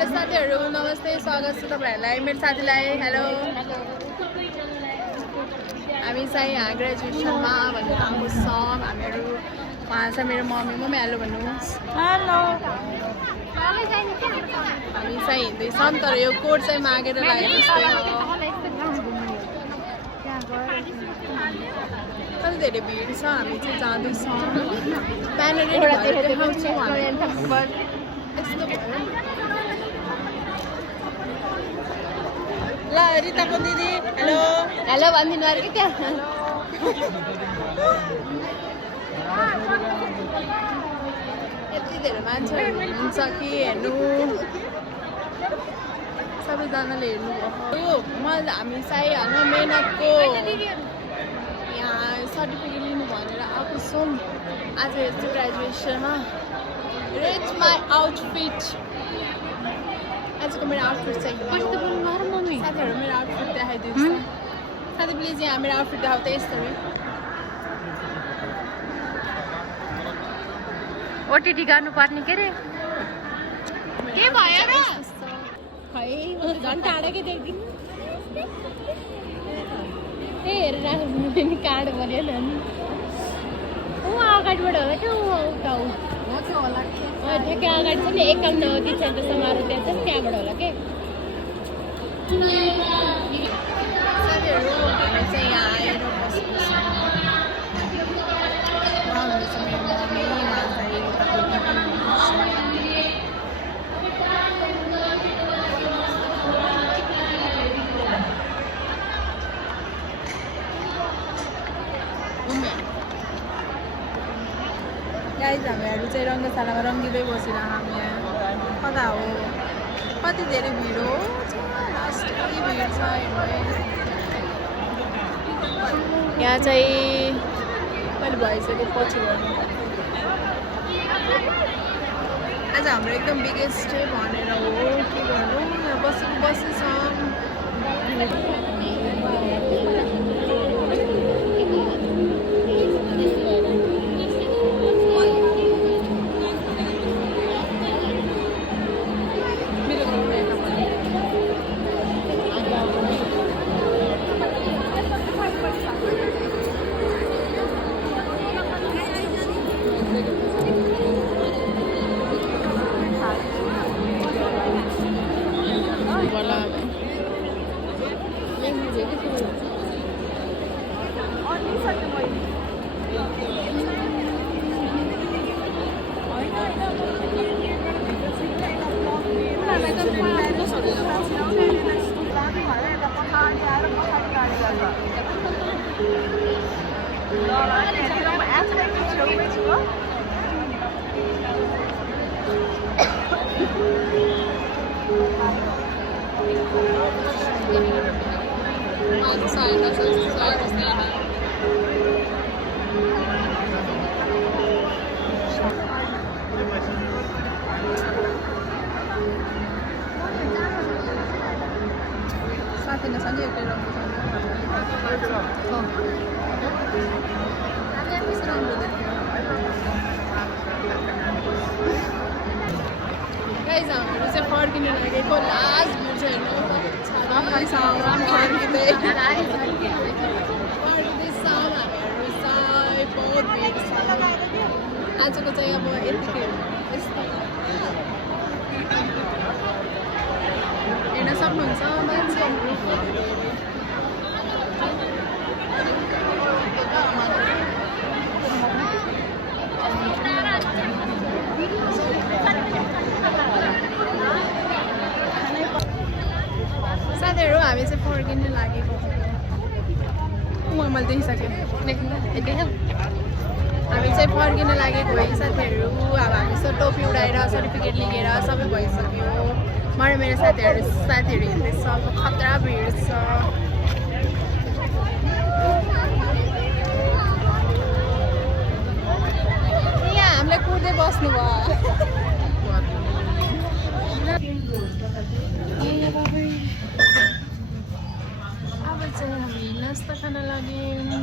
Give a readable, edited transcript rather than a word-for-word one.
Hello साथीहरू, नमस्ते, स्वागत छ तपाईँहरूलाई मेरो साथीलाई। हेलो, हामी चाहिँ यहाँ ग्रेजुएसनमा भनेर आएको छौँ। हामीहरू उहाँ छ मेरो मम्मी हेलो भन्नुहोस्। हेलो, हामी चाहिँ हिँड्दैछौँ, तर यो कोड चाहिँ मागेर लागेको जस्तै हो। कति धेरै भिड छ, हामी चाहिँ जाँदैछौँ। प्यानल देखाउँछौँ हामी। यस्तो भयो ल। रिताको दिदी हेलो हेलो भनिदिनु अरे कि त्यहाँ यति धेरै मान्छेहरू हुनुहुन्छ कि हेर्नु, सबैजनाले हेर्नुभयो। हामी चाहिँ होइन मेहनतको यहाँ सर्टिफिकेट लिनु भनेर आएको छौँ आज यस्तो ग्रेजुएसनमा। Rate my outfit. आजको मेरो आउटफिट चाहिँ साथीहरू मेरो आउटफिट देखाइदिन्छु। साथी प्लिज यहाँ मेरो आउटफिट देखाउ त यसरी। ओटिटी गर्नुपर्ने के रे के भयो र खै झन् टाढाकै देखिदिनु। ए हेरेर राख्नु कार्ड बन्यो नि ऊ अगाडिबाट होला क्या उता होला ठ्याक्कै अगाडि छ नि 51 दीक्षान्त समारोह त्यहाँ छ नि, त्यहाँबाट होला के। साथीहरू हामी चाहिँ यहाँ आएर बसेको छौँ। गाइज हामीहरू चाहिँ रङ्गशालामा रङ्गिँदै बसिरह। हामी यहाँ कता हो, कति धेरै भिड हो, लास्ट कति भिड छ हेर्नु। यहाँ चाहिँ मैले भइसक्यो पछि गर्नु। आज हाम्रो एकदम बिगेस्ट भनेर हो, के गर्नु यहाँ बसेछ। साथीले सधैँ एउटै राम्रो गाइज हामीहरू चाहिँ फर्किनु लागेको लास्ट भिड छ हेर्नु। फर्किँदैछौँ हामीहरू चाहिँ बहुत भिड छ आजको चाहिँ। अब यतिकै यस्तो हेर्न सक्नुहुन्छ मान्छेहरू। साथीहरू हामी चाहिँ फर्किनु लागेको। मैले देखिसकेँ। हामी चाहिँ फर्किनु लागेको है साथीहरू। अब हामी यस्तो टोपी उडाएर सर्टिफिकेट लिएर सबै भइसक्यो। म र मेरो साथीहरू हिँड्दैछ। खतरा भिड छ। यहाँ हामीलाई कुर्दै बस्नु भयो। अब चाहिँ हामी नास्ता खान लाग्यौँ।